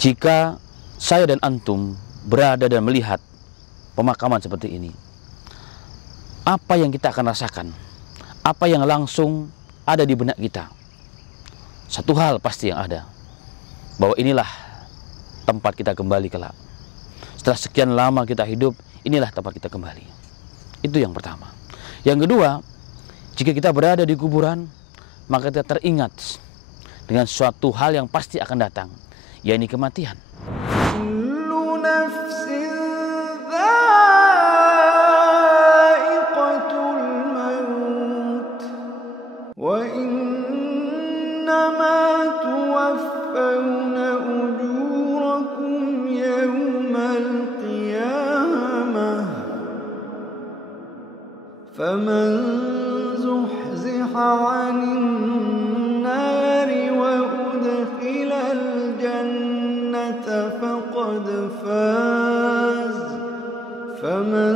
Jika saya dan antum berada dan melihat pemakaman seperti ini, apa yang kita akan rasakan? Apa yang langsung ada di benak kita? Satu hal pasti yang ada, bahwa inilah tempat kita kembali kelak. Setelah sekian lama kita hidup, inilah tempat kita kembali. Itu yang pertama. Yang kedua, jika kita berada di kuburan, maka kita teringat dengan suatu hal yang pasti akan datang, yaitu kematian. فمن زحزح عن النار وأدخل الجنة فقد فاز فمن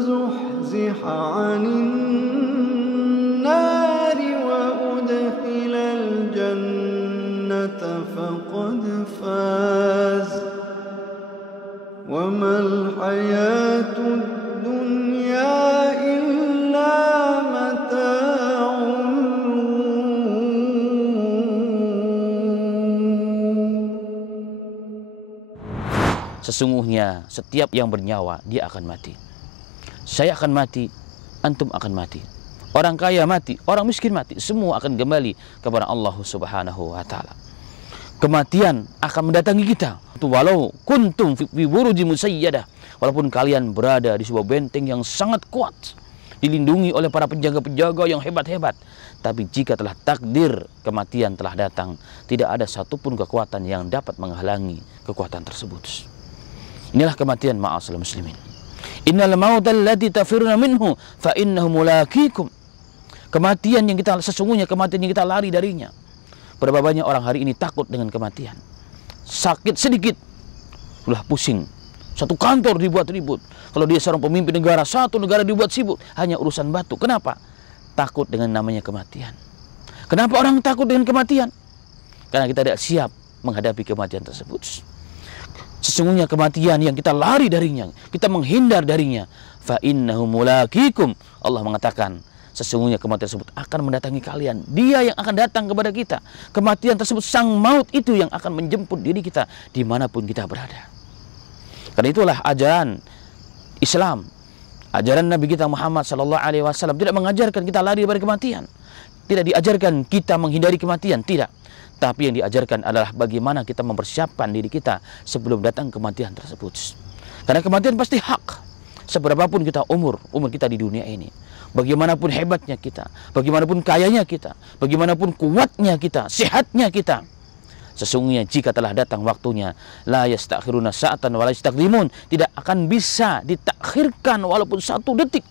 زحزح عن النار وأدخل الجنة فقد فاز وما الحياة الدنيا إلا متاع. Sesungguhnya setiap yang bernyawa dia akan mati. Saya akan mati, antum akan mati. Orang kaya mati, orang miskin mati, semua akan kembali kepada Allah Subhanahu wa taala. Kematian akan mendatangi kita. Walau kuntum fi burujin musayyadah, walaupun kalian berada di sebuah benteng yang sangat kuat, dilindungi oleh para penjaga-penjaga yang hebat-hebat, tapi jika telah takdir kematian telah datang, tidak ada satupun kekuatan yang dapat menghalangi kekuatan tersebut. Inilah kematian, ma'asyiral muslimin. Innal mautal lati tafiruna minhu fa innahu mulaqikum. Kematian yang kita sesungguhnya kematian yang kita lari darinya. Berapa banyak orang hari ini takut dengan kematian. Sakit sedikit sudah pusing. Satu kantor dibuat ribut. Kalau dia seorang pemimpin negara, satu negara dibuat sibuk, hanya urusan batu. Kenapa? Takut dengan namanya kematian. Kenapa orang takut dengan kematian? Karena kita tidak siap menghadapi kematian tersebut. Sesungguhnya kematian yang kita lari darinya, kita menghindar darinya, fa innahu mulaqikum. Allah mengatakan, sesungguhnya kematian tersebut akan mendatangi kalian. Dia yang akan datang kepada kita. Kematian tersebut, sang maut itu yang akan menjemput diri kita dimanapun kita berada. Karena itulah ajaran Islam, ajaran Nabi kita Muhammad SAW tidak mengajarkan kita lari dari kematian. Tidak diajarkan kita menghindari kematian, tidak. Tapi yang diajarkan adalah bagaimana kita mempersiapkan diri kita sebelum datang kematian tersebut. Karena kematian pasti hak. Seberapapun kita umur kita di dunia ini, bagaimanapun hebatnya kita, bagaimanapun kayanya kita, bagaimanapun kuatnya kita, sehatnya kita, sesungguhnya jika telah datang waktunya, la yastakhiruna sa'atan wa la yastaqdimun, tidak akan bisa ditakhirkan walaupun satu detik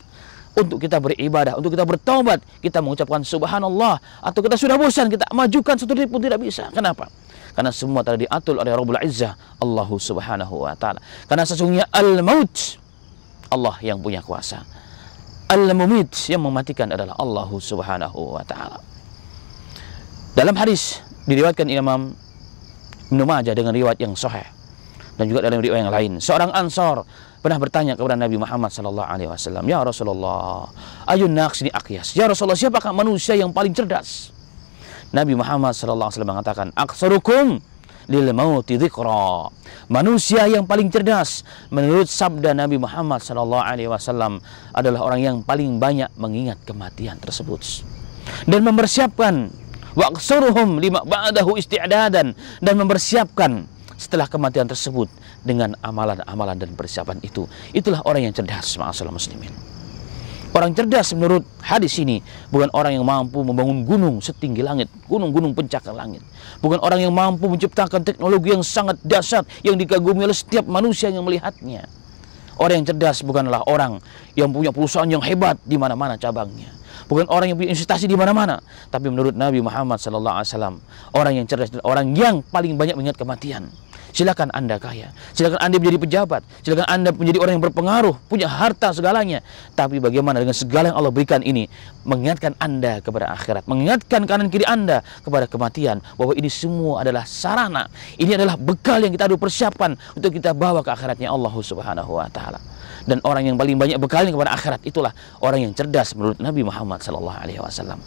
untuk kita beribadah, untuk kita bertaubat, kita mengucapkan subhanallah, atau kita sudah bosan, kita majukan satu detik pun tidak bisa. Kenapa? Karena semua telah diatur oleh Rabbul Izzah, Allah Subhanahu wa taala. Karena sesungguhnya al-maut, Allah yang punya kuasa. Al-mumit, yang mematikan adalah Allah Subhanahu wa taala. Dalam hadis diriwayatkan Imam Ibnu Majah dengan riwayat yang sahih, dan juga dalam riwayat yang lain, seorang Ansar pernah bertanya kepada Nabi Muhammad SAW, ya Rasulullah, ayun naqsini aqyas, ya Rasulullah, siapakah manusia yang paling cerdas? Nabi Muhammad SAW mengatakan, aksarukum lil mauti dzikra. Manusia yang paling cerdas menurut sabda Nabi Muhammad SAW adalah orang yang paling banyak mengingat kematian tersebut dan mempersiapkan, wa aksaruhum lima ba'dahu isti'dadan, dan mempersiapkan setelah kematian tersebut dengan amalan-amalan dan persiapan itu. Itulah orang yang cerdas, ma'asyiral muslimin. Orang cerdas menurut hadis ini bukan orang yang mampu membangun gunung setinggi langit, gunung-gunung pencakar langit. Bukan orang yang mampu menciptakan teknologi yang sangat dahsyat yang dikagumi oleh setiap manusia yang melihatnya. Orang yang cerdas bukanlah orang yang punya perusahaan yang hebat di mana-mana cabangnya. Bukan orang yang punya investasi di mana-mana. Tapi menurut Nabi Muhammad SAW, orang yang cerdas adalah orang yang paling banyak mengingat kematian. Silakan Anda kaya, silakan Anda menjadi pejabat, silakan Anda menjadi orang yang berpengaruh, punya harta segalanya. Tapi bagaimana dengan segala yang Allah berikan ini, mengingatkan Anda kepada akhirat, mengingatkan kanan kiri Anda kepada kematian, bahwa ini semua adalah sarana, ini adalah bekal yang kita persiapkan untuk kita bawa ke akhiratnya Allah Subhanahu wa taala. Dan orang yang paling banyak bekalnya kepada akhirat itulah orang yang cerdas menurut Nabi Muhammad sallallahu alaihi wasallam.